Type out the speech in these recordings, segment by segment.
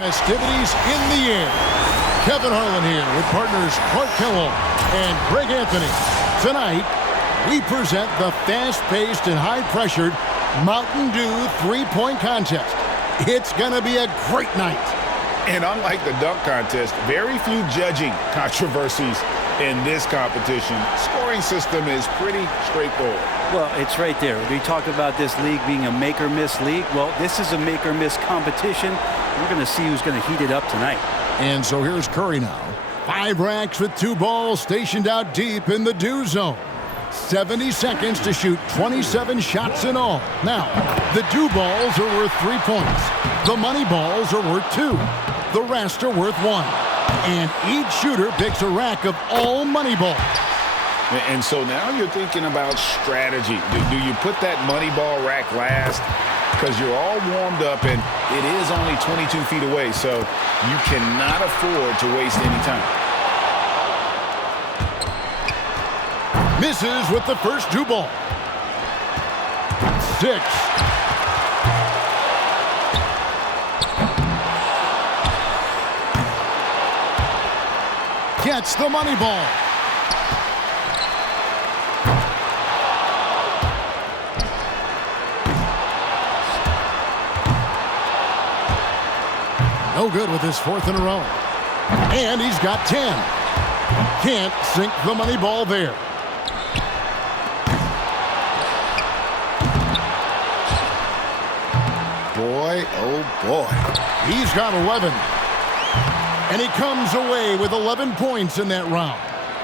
Festivities in the air. Kevin Harlan here with partners Clark Kellogg and Greg Anthony. Tonight, we present the fast-paced and high-pressured Mountain Dew three-point contest. It's going to be a great night. And unlike the dunk contest, very few judging controversies in this competition. Scoring system is pretty straightforward. Well, it's right there. We talk about this league being a make-or-miss league. Well, this is a make-or-miss competition. We're going to see who's going to heat it up tonight. And so here's Curry now. 5 racks with 2 balls stationed out deep in the Dew zone. 70 seconds to shoot 27 shots in all. Now, the Dew balls are worth 3 points. The money balls are worth 2. The rest are worth 1. And each shooter picks a rack of all money balls. And so now you're thinking about strategy. Do you put that money ball rack last? Because you're all warmed up and it is only 22 feet away, so you cannot afford to waste any time. Misses with the first Dew ball. 6. Gets the money ball. No good with his 4th in a row. And he's got 10. Can't sink the money ball there. Boy, oh boy. He's got 11. And he comes away with 11 points in that round.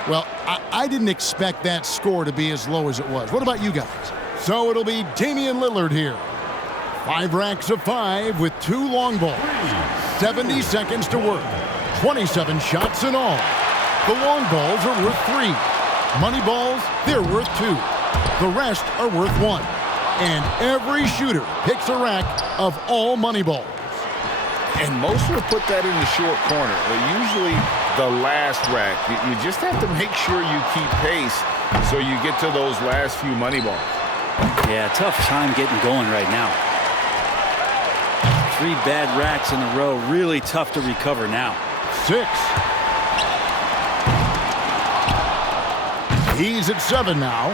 Well, I didn't expect that score to be as low as it was. What about you guys? So it'll be Damian Lillard here. 5 racks of 5 with 2 long balls. 70 seconds to work. 27 shots in all. The long balls are worth 3. Money balls, they're worth 2. The rest are worth 1. And every shooter picks a rack of all money balls. And most will put that in the short corner, usually the last rack. You just have to make sure you keep pace so you get to those last few money balls. Yeah, tough time getting going right now. 3 bad racks in a row, really tough to recover now. 6. He's at 7 now.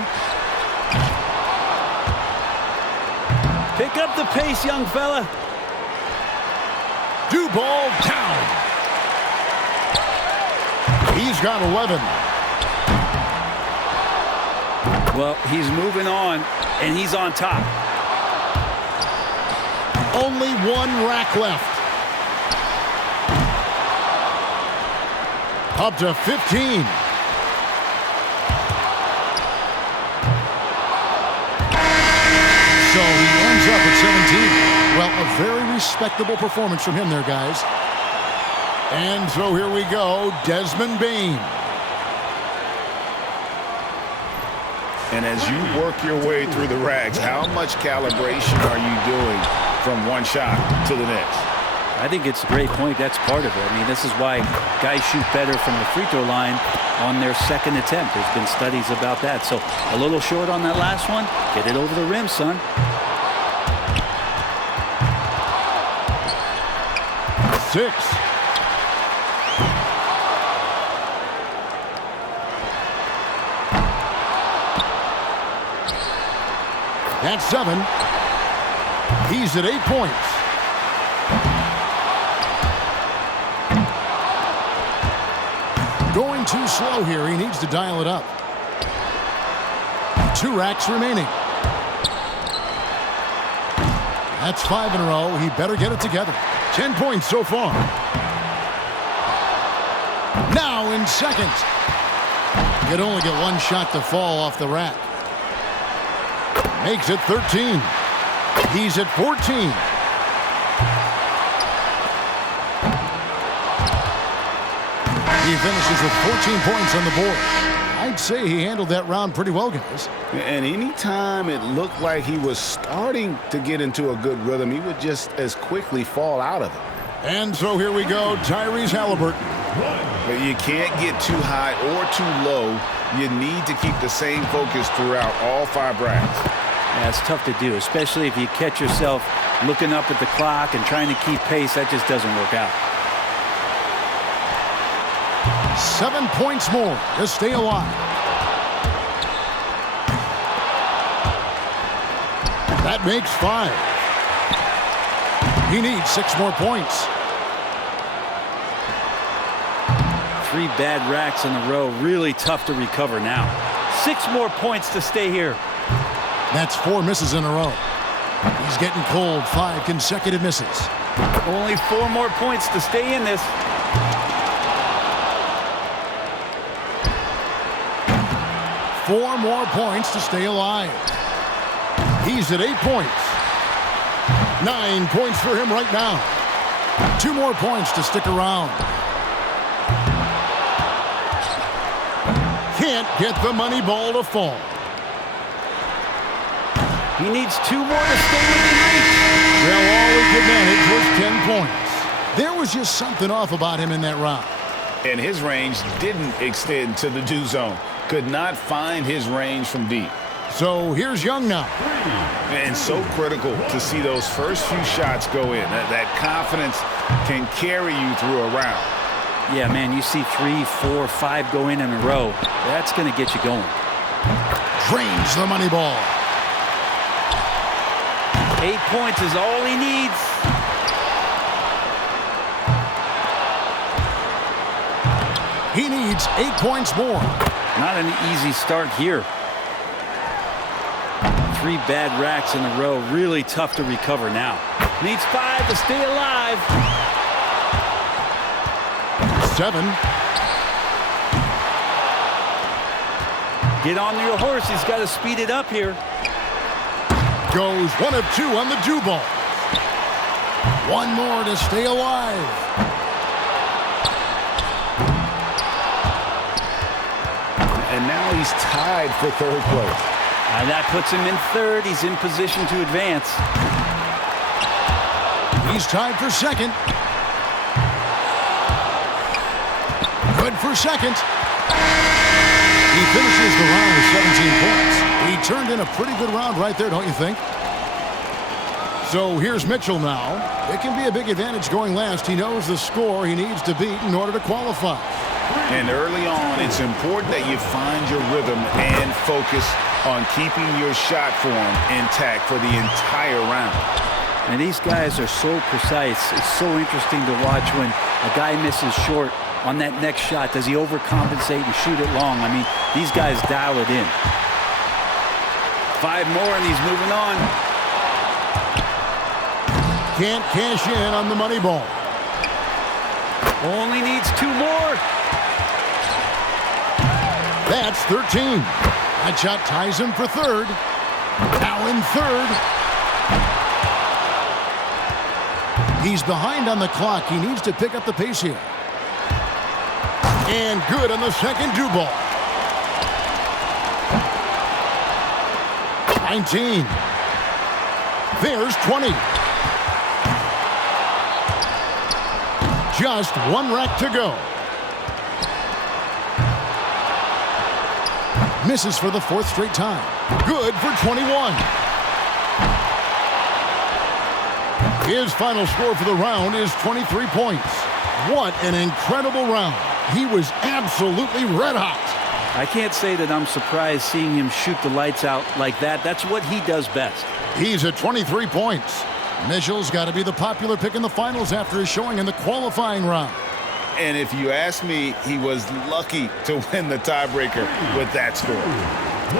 Pick up the pace, young fella. Dew ball down. He's got 11. Well, he's moving on, and he's on top. Only 1 rack left. Up to 15. So he ends up at 17. Well, a very respectable performance from him there, guys. And so here we go, Desmond Bane. And as you work your way through the racks, how much calibration are you doing from one shot to the next? I think it's a great point. That's part of it. I mean, this is why guys shoot better from the free throw line on their 2nd attempt. There's been studies about that. So a little short on that last one. Get it over the rim, son. 6. That's 7. He's at 8 points. Going too slow here. He needs to dial it up. 2 racks remaining. That's 5 in a row. He better get it together. 10 points so far. Now in second. Could only get 1 shot to fall off the rack. Makes it 13. He's at 14. He finishes with 14 points on the board. I'd say he handled that round pretty well, guys. And anytime it looked like he was starting to get into a good rhythm, he would just as quickly fall out of it. And so here we go, Tyrese Haliburton. But you can't get too high or too low. You need to keep the same focus throughout all 5 racks. That's tough to do, especially if you catch yourself looking up at the clock and trying to keep pace. That just doesn't work out. 7 points more to stay alive. That makes 5. He needs 6 more points. 3 bad racks in a row. Really tough to recover now. 6 more points to stay here. That's 4 misses in a row. He's getting cold. 5 consecutive misses. Only 4 more points to stay in this. 4 more points to stay alive. He's at 8 points. 9 points for him right now. 2 more points to stick around. Can't get the money ball to fall. He needs 2 more to stay within reach. Well, all he could manage was 10 points. There was just something off about him in that round. And his range didn't extend to the 2 zone. Could not find his range from deep. So here's Young now. And so critical to see those first few shots go in. That confidence can carry you through a round. Yeah, man, you see 3, 4, 5 go in a row. That's going to get you going. Drains the money ball. 8 points is all he needs. He needs 8 points more. Not an easy start here. 3 bad racks in a row. Really tough to recover now. Needs 5 to stay alive. 7. Get on your horse. He's got to speed it up here. Goes 1 of 2 on the 2 ball. 1 more to stay alive. And now he's tied for 3rd place. And that puts him in 3rd. He's in position to advance. He's tied for 2nd. Good for 2nd. He finishes the round with 17 points. He turned in a pretty good round right there, don't you think? So here's Mitchell now. It can be a big advantage going last. He knows the score he needs to beat in order to qualify. And early on, it's important that you find your rhythm and focus on keeping your shot form intact for the entire round. And these guys are so precise. It's so interesting to watch when a guy misses short on that next shot. Does he overcompensate and shoot it long? I mean, these guys dial it in. 5 more and he's moving on. Can't cash in on the money ball. Only needs 2 more. That's 13. That shot ties him for 3rd. Now in 3rd. He's behind on the clock. He needs to pick up the pace here. And good on the 2nd 2 ball. 19. There's 20. Just 1 rack to go. Misses for the 4th straight time. Good for 21. His final score for the round is 23 points. What an incredible round. He was absolutely red hot. I can't say that I'm surprised seeing him shoot the lights out like that. That's what he does best. He's at 23 points. Mitchell's got to be the popular pick in the finals after his showing in the qualifying round. And if you ask me, he was lucky to win the tiebreaker with that score.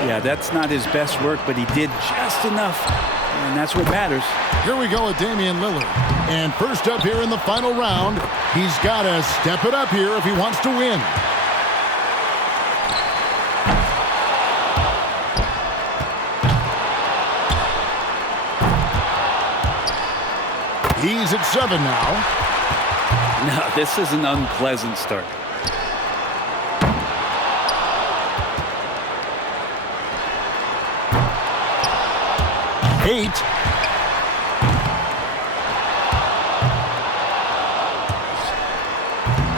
Yeah, that's not his best work, but he did just enough, and that's what matters. Here we go with Damian Lillard. And first up here in the final round, he's got to step it up here if he wants to win. He's at 7 now. No, this is an unpleasant start. Eight.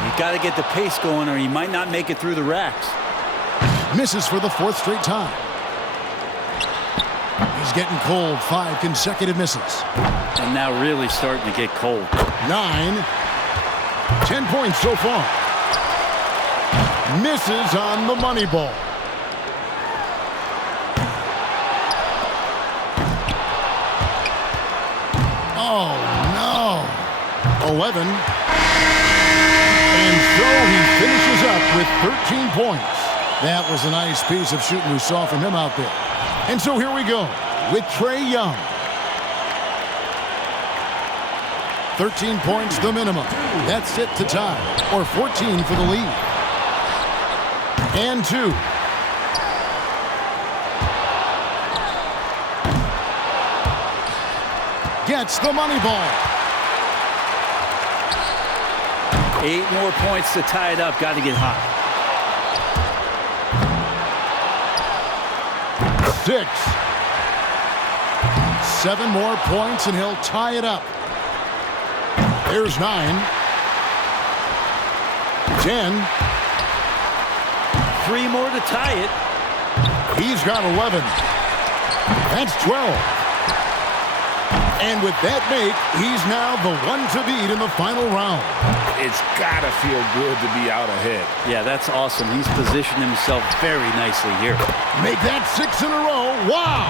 You got to get the pace going or he might not make it through the racks. Misses for the 4th straight time. He's getting cold. 5 consecutive misses. And now really starting to get cold. 9. 10 points so far. Misses on the money ball. Oh, no. 11. And so he finishes up with 13 points. That was a nice piece of shooting we saw from him out there. And so here we go with Trae Young. 13 points the minimum. That's it to tie, or 14 for the lead. And 2. Gets the money ball. 8 more points to tie it up. Got to get hot. 6. 7 more points and he'll tie it up. There's 9. 10. 3 more to tie it. He's got 11. That's 12. And with that make, he's now the one to beat in the final round. It's got to feel good to be out ahead. Yeah, that's awesome. He's positioned himself very nicely here. Make that 6 in a row. Wow!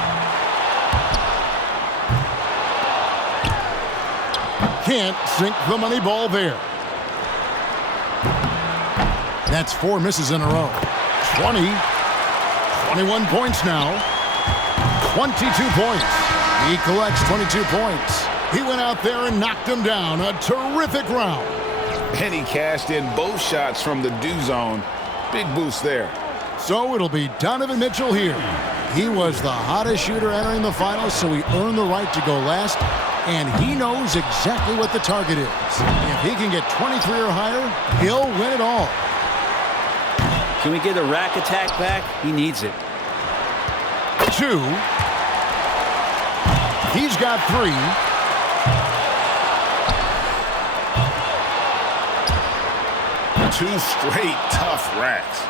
Can't sink the money ball there. That's 4 misses in a row. 20. 21 points now. 22 points. He collects 22 points. He went out there and knocked him down. A terrific round. And he cashed in both shots from the do zone. Big boost there. So it'll be Donovan Mitchell here. He was the hottest shooter entering the finals, so he earned the right to go last. And he knows exactly what the target is. If he can get 23 or higher, he'll win it all. Can we get a rack attack back? He needs it. 2. He's got 3. 2 straight tough racks.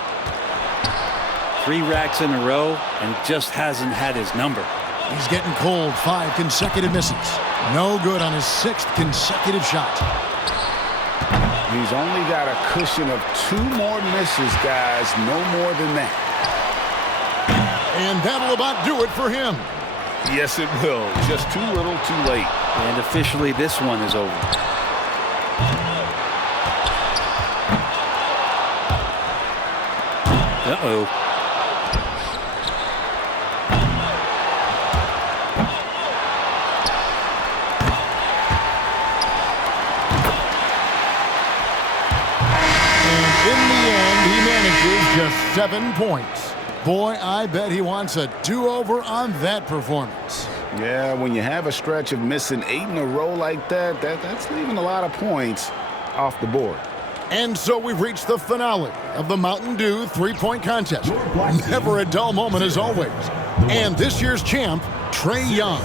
3 racks in a row and just hasn't had his number. He's getting cold. 5 consecutive misses. No good on his 6th consecutive shot. He's only got a cushion of 2 more misses, guys. No more than that. And that'll about do it for him. Yes, it will. Just too little, too late. And officially, this one is over. Uh-oh. And in the end, he manages just 7 points. Boy, I bet he wants a do-over on that performance. Yeah, when you have a stretch of missing 8 in a row like that, that's leaving a lot of points off the board. And so we've reached the finale of the Mountain Dew three-point contest. Never a dull moment as always. And this year's champ, Trae Young.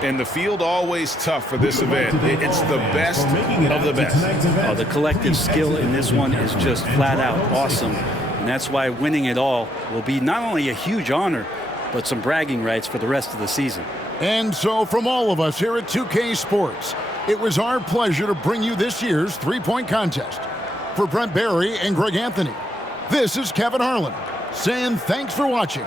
And the field always tough for this event. It's the best of the best. Oh, the collective skill in this one is just flat out awesome. And that's why winning it all will be not only a huge honor, but some bragging rights for the rest of the season. And so from all of us here at 2K Sports, it was our pleasure to bring you this year's three-point contest. For Brent Barry and Greg Anthony, this is Kevin Harlan saying thanks for watching.